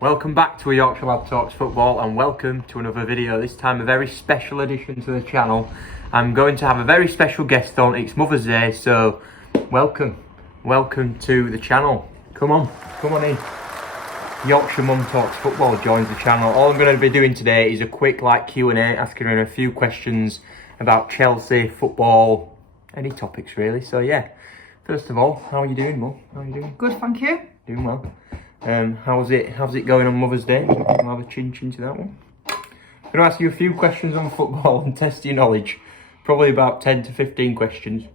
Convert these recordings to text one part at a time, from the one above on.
Welcome back to Yorkshire Mum Talks Football and welcome to another video, this time a very special addition to the channel. I'm going to have a very special guest on. It's Mother's Day, so welcome to the channel. Come on in. Yorkshire Mum Talks Football joins the channel. All I'm going to be doing today is a quick Q&A, asking her a few questions about Chelsea, football, any topics really. So yeah, first of all, how are you doing, Mum? How are you doing? Good, thank you. Doing well. How's it going on Mother's Day? I'll have a chin to that one. I'm going to ask you a few questions on football and test your knowledge. Probably about 10 to 15 questions.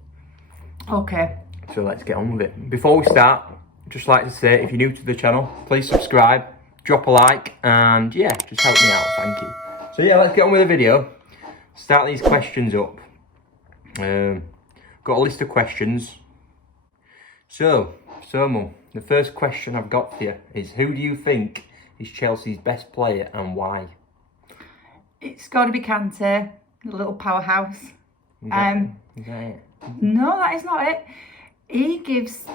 Okay. So let's get on with it. Before we start, I'd just like to say, if you're new to the channel, please subscribe, drop a like, and yeah, just help me out, thank you. So yeah, let's get on with the video. Start these questions up. Got a list of questions. So Mum, the first question I've got for you is, who do you think is Chelsea's best player and why? It's got to be Kante, the little powerhouse. Is that it? No, that is not it. He gives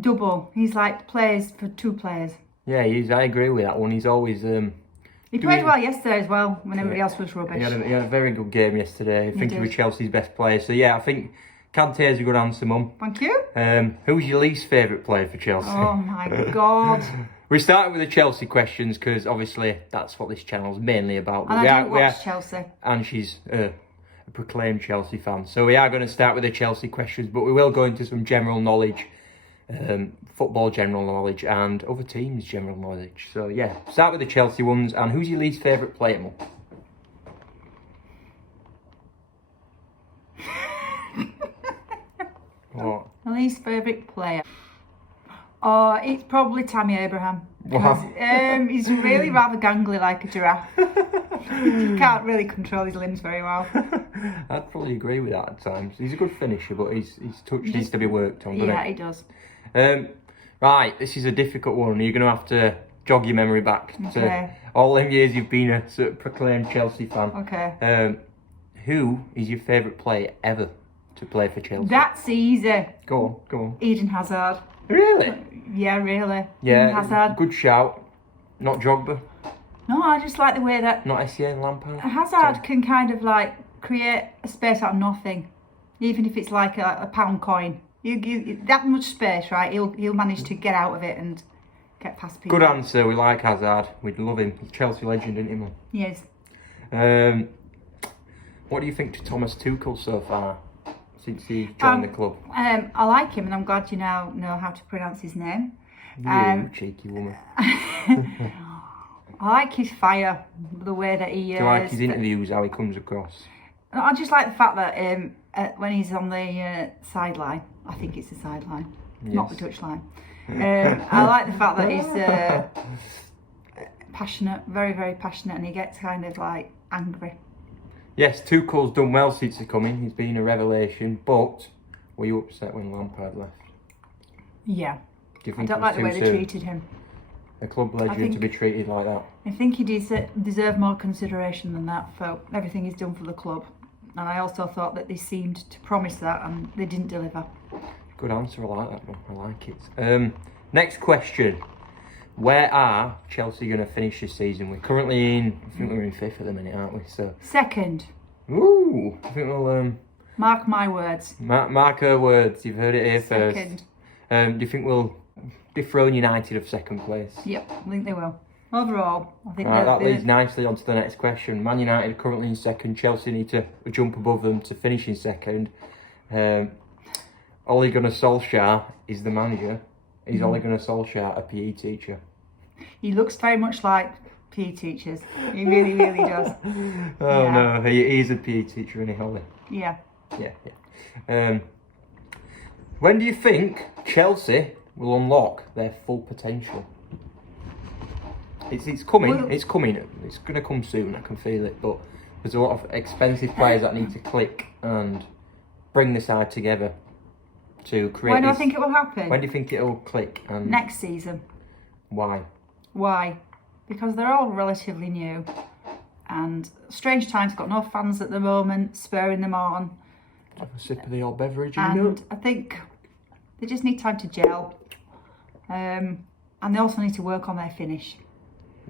double. He's like plays for two players. Yeah, I agree with that one. He's always... he played well yesterday as well, when everybody else was rubbish. He had a very good game yesterday. I think he was Chelsea's best player. So yeah, I think Kante is a good answer, Mum. Thank you. Who's your least favourite player for Chelsea? Oh my God. We started with the Chelsea questions because obviously that's what this channel's mainly about. And I do watch Chelsea. And she's a proclaimed Chelsea fan. So we are going to start with the Chelsea questions, but we will go into some general knowledge, football general knowledge and other teams' general knowledge. So yeah, start with the Chelsea ones. And who's your least favourite player, Mum? What? My least favourite player. Oh, it's probably Tammy Abraham. Because he's really rather gangly like a giraffe. He can't really control his limbs very well. I'd probably agree with that at times. He's a good finisher, but his touch needs to be worked on, doesn't it? Yeah, he does. Right, this is a difficult one. You're going to have to jog your memory back to all them years you've been a sort of proclaimed Chelsea fan. Okay. Who is your favourite player ever to play for Chelsea? That's easy. Go on. Eden Hazard. Really? Yeah, really. Yeah, Eden Hazard. Good shout. Not Drogba. No, I just like the way that Not Essien, Lampard. Hazard can kind of create a space out of nothing, even if it's like a pound coin. You that much space, right? He'll manage to get out of it and get past people. Good answer. We like Hazard. We'd love him. He's a Chelsea legend, isn't he, Mum? Yes. What do you think to Thomas Tuchel so far since he joined the club? I like him, and I'm glad you now know how to pronounce his name. You cheeky woman. I like his fire, the way that he. Do you like his interviews, how he comes across? I just like the fact that when he's on the sideline, I think it's the sideline, not the touchline. I like the fact that he's passionate, very, very passionate, and he gets kind of angry. Yes, Tuchel's done well since he come in. He's been a revelation, but were you upset when Lampard left? Yeah. Do you think I don't like the way they treated him. A club legend to be treated like that? I think he deserved more consideration than that for everything he's done for the club. And I also thought that they seemed to promise that and they didn't deliver. Good answer, I like that one. I like it. Next question. Where are Chelsea going to finish this season? We're currently I think we're in 5th at the minute, aren't we? So second. Ooh, I think we'll... mark my words. Mark her words, you've heard it here first. Second. Do you think we'll dethrone United of 2nd place? Yep, I think they will. Overall, I think that leads nicely on to the next question. Man United are currently in 2nd. Chelsea need to jump above them to finish in 2nd. Ole Gunnar Solskjaer is the manager. Is Ole Gunnar Solskjaer a PE teacher? He looks very much like PE teachers. He really, really does. Oh yeah. No, he is a PE teacher, isn't he, Ole? Yeah. Yeah. When do you think Chelsea will unlock their full potential? It's coming. Well, it's coming. It's going to come soon. I can feel it. But there's a lot of expensive players that need to click and bring the side together to create. When do I think it will happen? When do you think it will click? And next season. Why? Because they're all relatively new, and Strange Times got no fans at the moment, spurring them on. Have a sip of the old beverage, and I think They just need time to gel. And they also need to work on their finish.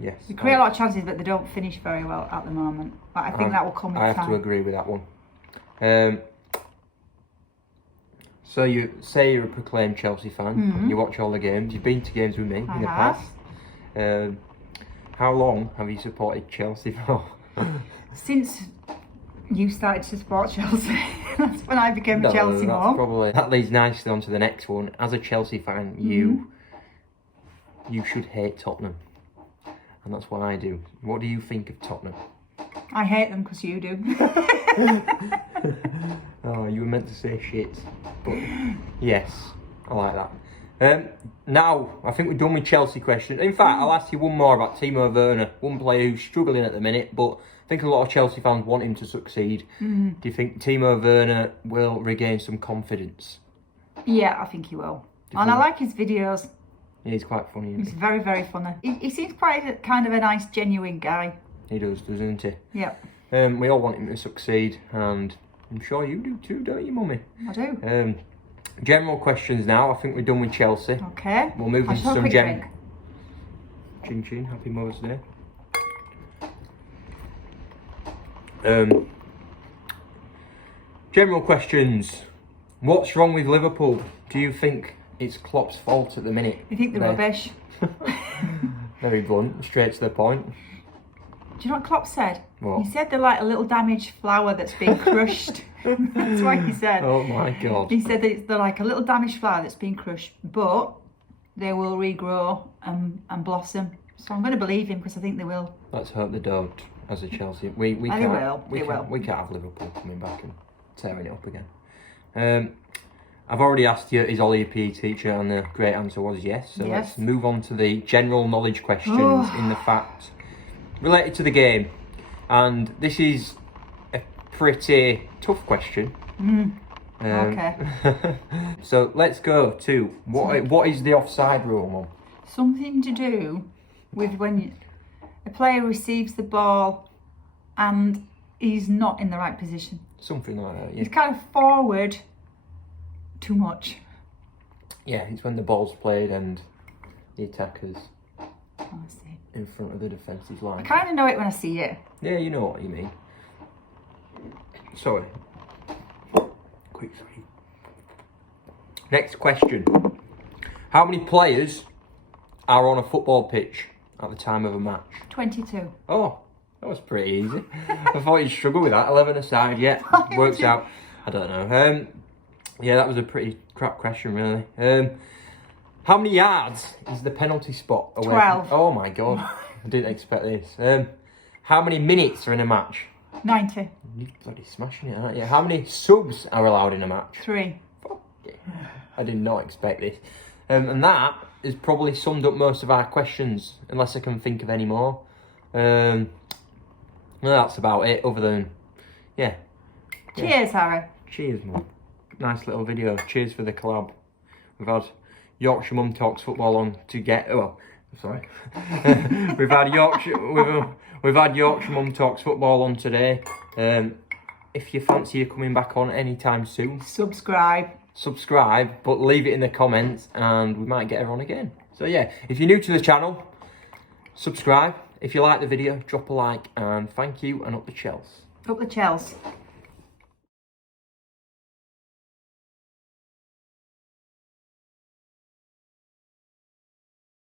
Yes. They create a lot of chances, but they don't finish very well at the moment. But I think that will come with time. I have to agree with that one. So you say you're a proclaimed Chelsea fan. You watch all the games. You've been to games with me in the past. How long have you supported Chelsea for? Since you started to support Chelsea. That's when I became a Chelsea mum. That leads nicely on to the next one. As a Chelsea fan, you should hate Tottenham. And that's what I do. What do you think of Tottenham? I hate them because you do. Oh, you were meant to say shit. But yes, I like that. Now, I think we're done with Chelsea questions. In fact, I'll ask you one more about Timo Werner, one player who's struggling at the minute, but I think a lot of Chelsea fans want him to succeed. Do you think Timo Werner will regain some confidence? Yeah, I think he will. And I like his videos. Yeah, he's quite funny. He's very, very funny. He seems quite kind of a nice, genuine guy. He does, doesn't he? Yeah. We all want him to succeed, and I'm sure you do too, don't you, Mummy? I do. General questions now. I think we're done with Chelsea. Okay. We'll move into some drink. Chin chin, happy Mother's Day. General questions. What's wrong with Liverpool? Do you think it's Klopp's fault at the minute? You think they're rubbish? Very blunt, straight to the point. Do you know what Klopp said? What? He said they're like a little damaged flower that's been crushed. That's what he said. Oh my God. He said that they're like a little damaged flower that's been crushed, but they will regrow and blossom. So I'm going to believe him because I think they will. Let's hope they don't. As a Chelsea, we can't. They will. We can't have Liverpool coming back and tearing it up again. I've already asked you, is Ollie a PE teacher? And the great answer was yes. So let's move on to the general knowledge questions in the fact related to the game. And this is a pretty tough question. Okay. So let's go to what is the offside rule, Mum? Something to do with when a player receives the ball and he's not in the right position. Something like that, yeah. He's kind of forward too much. Yeah, it's when the ball's played and the attacker's see. in front of the defensive line. I kind of know it when I see it. Yeah, you know what you mean. Sorry. Quick, sorry. Next question. How many players are on a football pitch at the time of a match? 22. Oh, that was pretty easy. I thought you'd struggle with that. 11 aside, yeah. Works out. I don't know. Yeah, that was a pretty crap question, really. How many yards is the penalty spot away? 12. Oh my God. I didn't expect this. How many minutes are in a match? 90. You're bloody smashing it, aren't you? How many subs are allowed in a match? 3. Fuck yeah. I did not expect this. And that has probably summed up most of our questions, unless I can think of any more. Well, that's about it, other than, yeah. Cheers, Harry. Cheers, Mum. Nice little video. Cheers for the collab. We've had Yorkshire Mum Talks Football on to get... Oh, sorry. we've had Yorkshire Mum Talks Football on today. If you fancy you coming back on anytime soon, subscribe, but leave it in the comments and we might get her on again. So yeah, if you're new to the channel, subscribe. If you like the video, drop a like, and thank you, and up the Chelsea. Up the Chelsea.